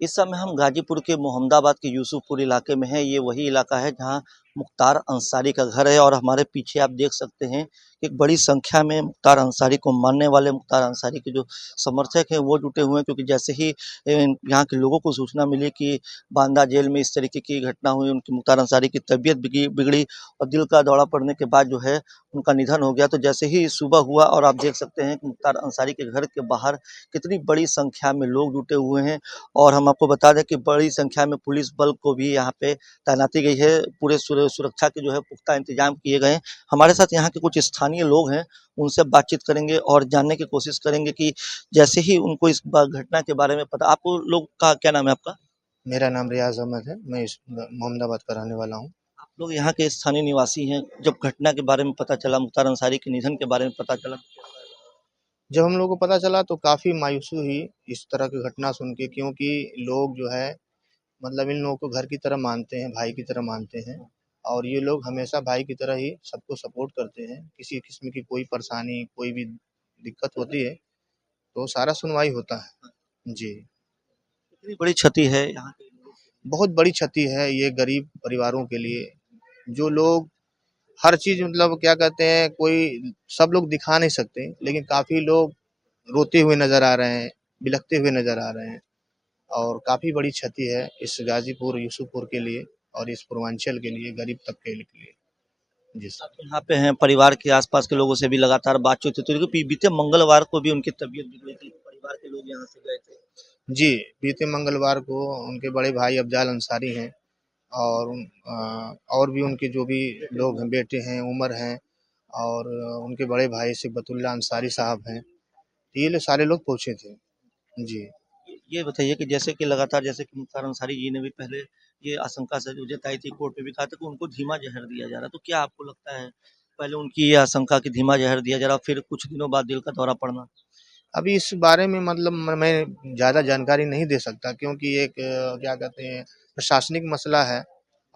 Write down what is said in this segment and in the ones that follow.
इस समय हम गाजीपुर के मोहम्मदाबाद के यूसुफपुर इलाके में हैं। ये वही इलाका है जहाँ मुख्तार अंसारी का घर है और हमारे पीछे आप देख सकते हैं एक बड़ी संख्या में मुख्तार अंसारी को मानने वाले, मुख्तार अंसारी के जो समर्थक हैं वो जुटे हुए हैं, क्योंकि जैसे ही यहाँ के लोगों को सूचना मिली कि बांदा जेल में इस तरीके की घटना हुई, उनकी मुख्तार अंसारी की तबीयत बिगड़ी और दिल का दौरा पड़ने के बाद जो है उनका निधन हो गया। तो जैसे ही सुबह हुआ और आप देख सकते हैं कि मुख्तार अंसारी के घर के बाहर कितनी बड़ी संख्या में लोग जुटे हुए हैं। और हम आपको बता दें कि बड़ी संख्या में पुलिस बल को भी यहाँ पे तैनाती गई है। पूरे सुरक्षा के जो है पुख्ता इंतजाम किए गए हैं। हमारे साथ यहाँ के कुछ स्थानीय लोग हैं, उनसे बातचीत करेंगे और जानने की कोशिश करेंगे कि जैसे ही उनको इस घटना के बारे में पता। आप लोग का क्या नाम है आपका? मेरा नाम रियाज अहमद है। मैं इस मोहम्मदाबाद का रहने वाला हूँ। आप लोग यहाँ के स्थानीय निवासी हैं। जब घटना के बारे में पता चला, मुख्तार अंसारी के निधन के बारे में पता चला, जब हम लोग को पता चला तो काफ़ी मायूसी हुई इस तरह की घटना सुन के, क्योंकि लोग जो है मतलब इन लोगों को घर की तरह मानते हैं, भाई की तरह मानते हैं। और ये लोग हमेशा भाई की तरह ही सबको सपोर्ट करते हैं। किसी किस्म की कोई परेशानी, कोई भी दिक्कत होती है तो सारा सुनवाई होता है। जी। कितनी बड़ी क्षति है यहाँ के लोगों को? बहुत बड़ी क्षति है ये गरीब परिवारों के लिए। जो लोग हर चीज़ मतलब क्या कहते हैं, कोई सब लोग दिखा नहीं सकते, लेकिन काफ़ी लोग रोते हुए नज़र आ रहे हैं, बिलखते हुए नज़र आ रहे हैं। और काफ़ी बड़ी क्षति है इस गाज़ीपुर, यूसुफपुर के लिए और इस पूर्वांचल के लिए, गरीब तबके के लिए। जी आप सर। यहाँ पे हैं, परिवार के आसपास के लोगों से भी लगातार बातचीत होती है, क्योंकि बीते मंगलवार को भी उनकी तबीयत बिगड़ी थी, परिवार के लोग यहाँ से गए थे। जी, बीते मंगलवार को उनके बड़े भाई अफ़ज़ाल अंसारी हैं और और भी उनके जो भी लोग हैं, बेटे हैं, उमर हैं और उनके बड़े भाई सिकबतुल्लाह अंसारी साहब हैं। ये लोग सारे लोग पहुँचे थे। जी। ये बताइए कि जैसे कि लगातार, जैसे कि मुख्तार अंसारी जी ने भी पहले ये आशंका से जो जताई थी, कोर्ट में भी कहा था कि उनको धीमा जहर दिया जा रहा है, तो क्या आपको लगता है पहले उनकी ये आशंका कि धीमा जहर दिया जा रहा, फिर कुछ दिनों बाद दिल का दौरा पड़ना? अभी इस बारे में मतलब मैं ज़्यादा जानकारी नहीं दे सकता, क्योंकि एक क्या कहते हैं, प्रशासनिक मसला है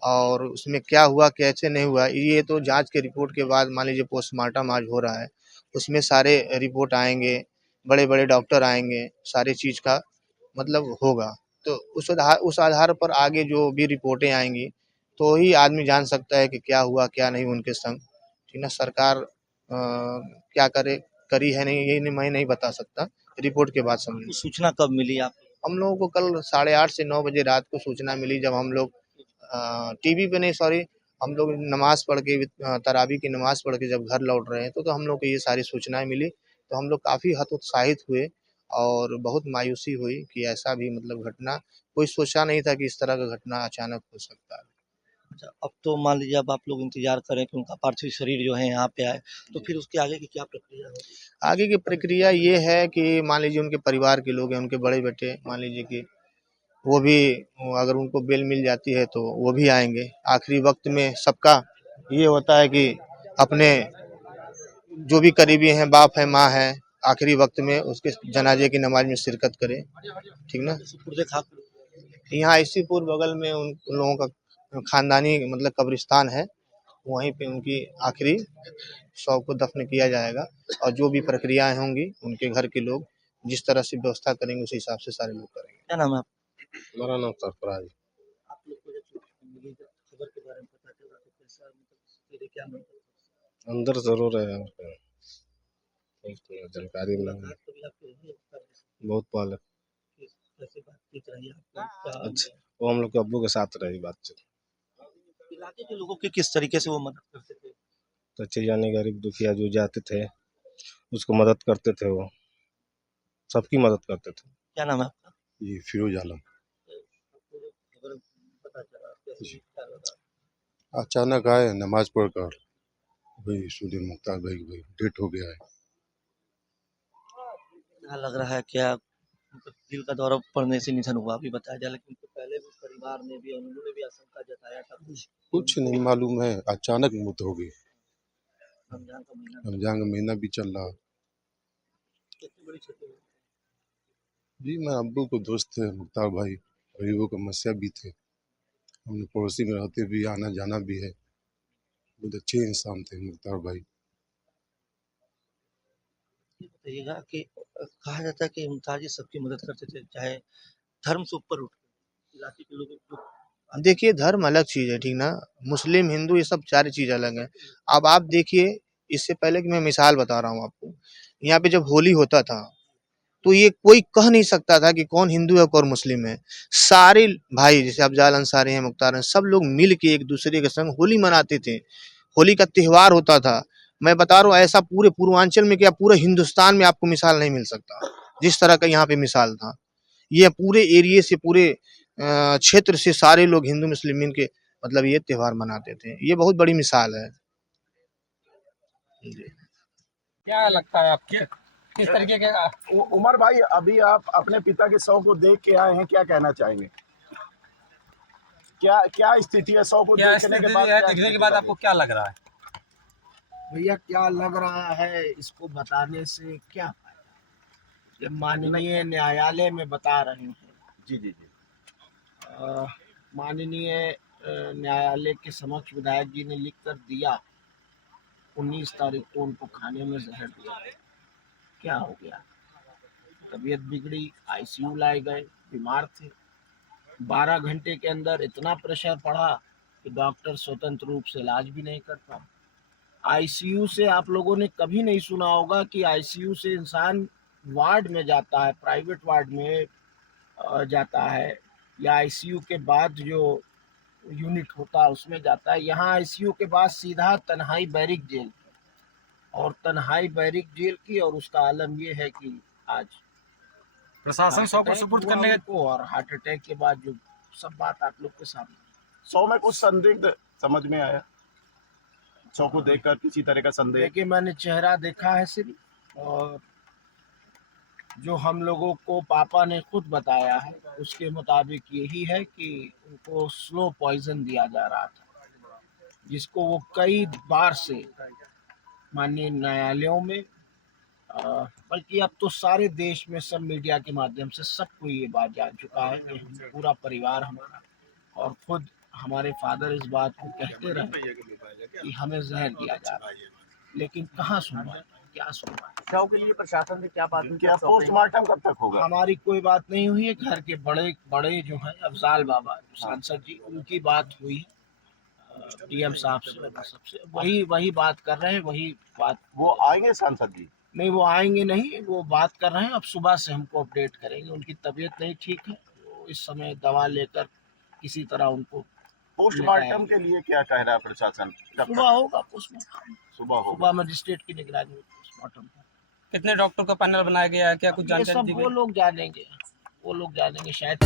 और उसमें क्या हुआ, कैसे नहीं हुआ, ये तो जाँच के रिपोर्ट के बाद मान लीजिए पोस्टमार्टम आज हो रहा है, उसमें सारे रिपोर्ट आएँगे, बड़े-बड़े डॉक्टर आएँगे, सारी चीज़ का मतलब होगा। तो उस आधार पर आगे जो भी रिपोर्टें आएँगी, तो ही आदमी जान सकता है कि क्या हुआ, क्या नहीं उनके संग। ठीक ना? सरकार क्या करी है नहीं, ये नहीं मैं नहीं बता सकता, रिपोर्ट के बाद आपको समझेंगे। सूचना कब मिली आप? हम लोगों को कल 8:30 से 9 बजे रात को सूचना मिली, जब हम लोग टीवी पे नहीं, सॉरी, हम लोग नमाज़ पढ़ के तरावी की नमाज़ पढ़ के जब घर लौट रहे हैं तो हम लोग को ये सारी सूचनाएँ मिली। तो हम लोग काफ़ी हतोत्साहित हुए और बहुत मायूसी हुई कि ऐसा भी मतलब घटना कोई सोचा नहीं था कि इस तरह का घटना अचानक हो सकता है। अच्छा, अब तो मान लीजिए अब आप लोग इंतजार करें कि उनका पार्थिव शरीर जो है यहाँ पे आए, तो जी। फिर उसके आगे की क्या प्रक्रिया होगी? आगे की प्रक्रिया ये है कि मान लीजिए उनके परिवार के लोग हैं, उनके बड़े बेटे मान लीजिए कि वो भी, अगर उनको बेल मिल जाती है तो वो भी आएँगे। आखिरी वक़्त में सबका ये होता है कि अपने जो भी करीबी हैं, बाप है, माँ है, आखिरी वक़्त में उसके जनाज़े की नमाज़ में शिरकत करें। ठीक ना? तो सुपुर्द खाक। यहाँ इसीपुर बगल में उन लोगों का ख़ानदानी मतलब कब्रिस्तान है, वहीं पे उनकी आखिरी शव को दफ़न किया जाएगा और जो भी प्रक्रियाएँ होंगी, उनके घर के लोग जिस तरह से व्यवस्था करेंगे, उस हिसाब से सारे लोग करेंगे। क्या नाम है आपका? मेरा नाम सरफराज। आप लोग को जब सूचना मिली, जब खबर के बारे में पता चला, तो कैसा मतलब फिर क्या मतलब अंदर ज़रूर है यहाँ पे, एक जानकारी मिला मुलाकात कभी आपकी हुई है मुख्तार जी से? बहुत पहले। कैसे बातचीत रही आपकी, क्या अच्छा, अनुभव? वो हम लोग के अब्बू के साथ रही बातचीत। इलाके के लोगों की किस तरीके से वो मदद करते थे? तो अच्छे यानी गरीब दुखिया जो जाते थे, उसको मदद करते थे वो, सबकी मदद करते थे। क्या नाम है आपका? जी, फिरोज आलम। आपको जब खबर पता चला, कैसे जी, क्या लगा? अचानक आए नमाज पढ़कर, भाई सुने मुख्तार भाई की भाई डेट हो गया है। क्या लग रहा है, क्या मतलब दिल का दौरा पड़ने से निधन हुआ अभी बताया जाए, लेकिन उनके पहले भी परिवार ने भी और उन्होंने भी आशंका जताया था कुछ कि कुछ उनको नहीं मालूम है, अचानक मौत हो गई। रमजान का महीना था। रमजान का महीना भी चल रहा। कितनी बड़ी क्षति हुई? जी, मैं अब्बू को दोस्त थे मुख्तार भाई, गरीबों का मसीहा भी थे। हम लोग पड़ोसी में रहते भी, आना जाना भी है। बहुत अच्छे इंसान थे मुख्तार भाई। ये बताइएगा कि कहा जाता है कि मुमताज जी सबकी मदद करते थे, चाहे धर्म से ऊपर उठ के इलाके के लोगों को। देखिए धर्म अलग चीज है, ठीक ना। मुस्लिम हिंदू ये सब सारी चीज अलग है। अब आप देखिए, इससे पहले कि मैं मिसाल बता रहा हूँ आपको, यहाँ पे जब होली होता था तो ये कोई कह नहीं सकता था कि कौन हिंदू है कौन मुस्लिम है। सारे भाई जैसे अफजाल अंसारी हैं, मुख्तार हैं, सब लोग मिल के एक दूसरे के संग होली मनाते थे। होली का त्योहार होता था। मैं बता रहा हूँ ऐसा पूरे पूर्वांचल में क्या पूरे हिंदुस्तान में आपको मिसाल नहीं मिल सकता जिस तरह का यहाँ पे मिसाल था। ये पूरे एरिए से पूरे क्षेत्र से सारे लोग हिंदू मुस्लिमीन के मतलब ये त्योहार मनाते थे। ये बहुत बड़ी मिसाल है। जी। क्या लगता है आपको किस तरीके के उमर भाई, अभी आप अपने पिता के शव को देख के आए हैं, क्या कहना चाहेंगे? क्या क्या स्थिति है शव को क्या देखने स्थिति के बाद? है देखने के बाद आपको क्या लग रहा है? भैया क्या लग रहा है इसको बताने से क्या फायदा, जब माननीय न्यायालय में बता रहे हैं। जी जी जी। माननीय न्यायालय के समक्ष विधायक जी ने लिख कर दिया 19 तारीख को उनको खाने में जहर दिया। क्या हो गया? तबीयत बिगड़ी, आईसीयू लाए गए, बीमार थे। 12 घंटे के अंदर इतना प्रेशर पड़ा कि डॉक्टर स्वतंत्र रूप से इलाज भी नहीं कर पाए। आईसीयू से आप लोगों ने कभी नहीं सुना होगा कि आईसीयू से इंसान वार्ड में जाता है, प्राइवेट वार्ड में जाता है, या आईसीयू के बाद जो यूनिट होता है उसमें जाता है। यहाँ आईसीयू के बाद सीधा तन्हाई बैरिक जेल, और तन्हाई बैरिक जेल की, और उसका आलम ये है कि आज प्रशासन शव को सुपुर्द करने को, और हार्ट अटैक के बाद जो सब बात आप लोग के सामने। शव में कुछ संदिग्ध समझ में आया? शव को देखकर किसी तरह का संदेह? देखिए मैंने चेहरा देखा है सिर्फ, और जो हम लोगों को पापा ने खुद बताया है उसके मुताबिक यही है कि उनको स्लो पॉइजन दिया जा रहा था, जिसको वो कई बार से माननीय न्यायालयों में, बल्कि अब तो सारे देश में सब मीडिया के माध्यम से सबको ये बात जान चुका है कि पूरा परिवार हमारा और खुद हमारे फादर इस बात को कहते रहे कि हमें जहर दिया जा रहा है, लेकिन कहाँ सुनवाई, क्या सुनवाई। शव के लिए प्रशासन से क्या बात हुई? क्या पोस्टमार्टम कब तक होगा? हमारी कोई बात नहीं हुई है। घर के बड़े बड़े जो हैं अफजाल बाबा सांसद जी, उनकी बात हुई है डीएम साहब से, सबसे वही बात कर रहे हैं, वही बात। वो आएंगे सांसद जी? नहीं, वो आएंगे नहीं, वो बात कर रहे हैं। अब सुबह से हमको अपडेट करेंगे। उनकी तबीयत नहीं ठीक है, वो इस समय दवा लेकर किसी तरह उनको पोस्टमार्टम के लिए क्या कह रहा है प्रशासन? सुबह होगा पोस्टमार्टम, सुबह होगा। सुबह मजिस्ट्रेट की निगरानी में पोस्टमार्टम। कितने डॉक्टर का पैनल बनाया गया है, क्या कुछ ये जानकारी सब दी वो गई? लोग जानेंगे शायद।